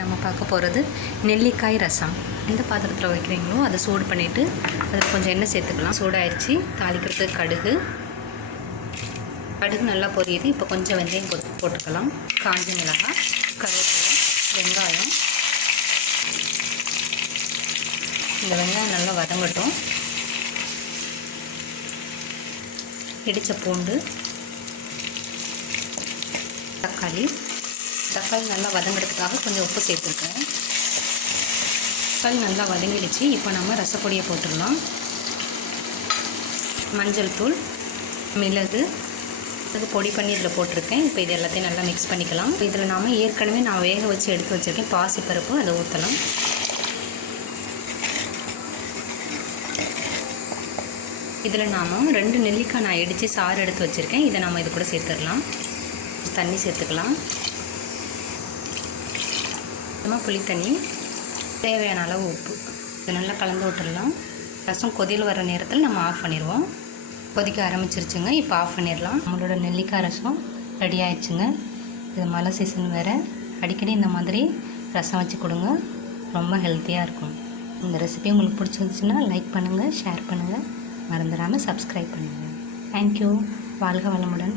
நம்ம பார்க்க போகிறது நெல்லிக்காய் ரசம். எந்த பாத்திரத்தில் வைக்கிறீங்களோ அதை சூடு பண்ணிவிட்டு அதில் கொஞ்சம் எண்ணெய் சேர்த்துக்கலாம். சூடாயிடுச்சு. தாளிக்கிறதுக்கு கடுகு நல்லா பொரியுது. இப்போ கொஞ்சம் வெந்தயம் போட்டுக்கலாம். காஞ்ச மிளகாய், கருவேப்பிலை, வெங்காயம். இந்த வெங்காயம் நல்லா வதங்கட்டும். இடித்த பூண்டு, தக்காளி நல்லா வதங்கிறதுக்காக கொஞ்சம் உப்பு சேர்த்துருக்கேன். தக்காளி நல்லா வதங்கிடுச்சு. இப்போ நம்ம ரசப்பொடியை போட்டுடலாம். மஞ்சள் தூள், மிளகு பொடி பண்ணி இதில் போட்டிருக்கேன். இப்போ இது எல்லாத்தையும் நல்லா மிக்ஸ் பண்ணிக்கலாம். இதில் நாம் ஏற்கனவே நான் வேக வச்சு எடுத்து வச்சுருக்கேன் பாசிப்பருப்பு, அதை ஊற்றலாம். இதில் நாம் 2 நெல்லிக்காய் நான் இடித்து சாறு எடுத்து வச்சுருக்கேன். இதை நாம் இது கூட சேர்த்துடலாம். தண்ணி சேர்த்துக்கலாம். புளி தண்ணி, தேவையான அளவு உப்பு. இதை நல்லா கலந்து விட்டுடலாம். ரசம் கொதியில் வர நேரத்தில் நம்ம ஆஃப் பண்ணிடுவோம். கொதிக்க ஆரம்பிச்சிருச்சுங்க. இப்போ ஆஃப் பண்ணிடலாம். நம்மளோட நெல்லிக்காய் ரசம் ரெடி ஆயிடுச்சுங்க. இது மழை சீசன் வேறு. அடிக்கடி இந்த மாதிரி ரசம் வச்சு கொடுங்க, ரொம்ப ஹெல்த்தியாக இருக்கும். இந்த ரெசிபி உங்களுக்கு பிடிச்சிருந்துச்சுன்னா லைக் பண்ணுங்கள், ஷேர் பண்ணுங்கள், மறந்துடாமல் சப்ஸ்கிரைப் பண்ணுங்கள். தேங்க்யூ. வாழ்க வளமுடன்.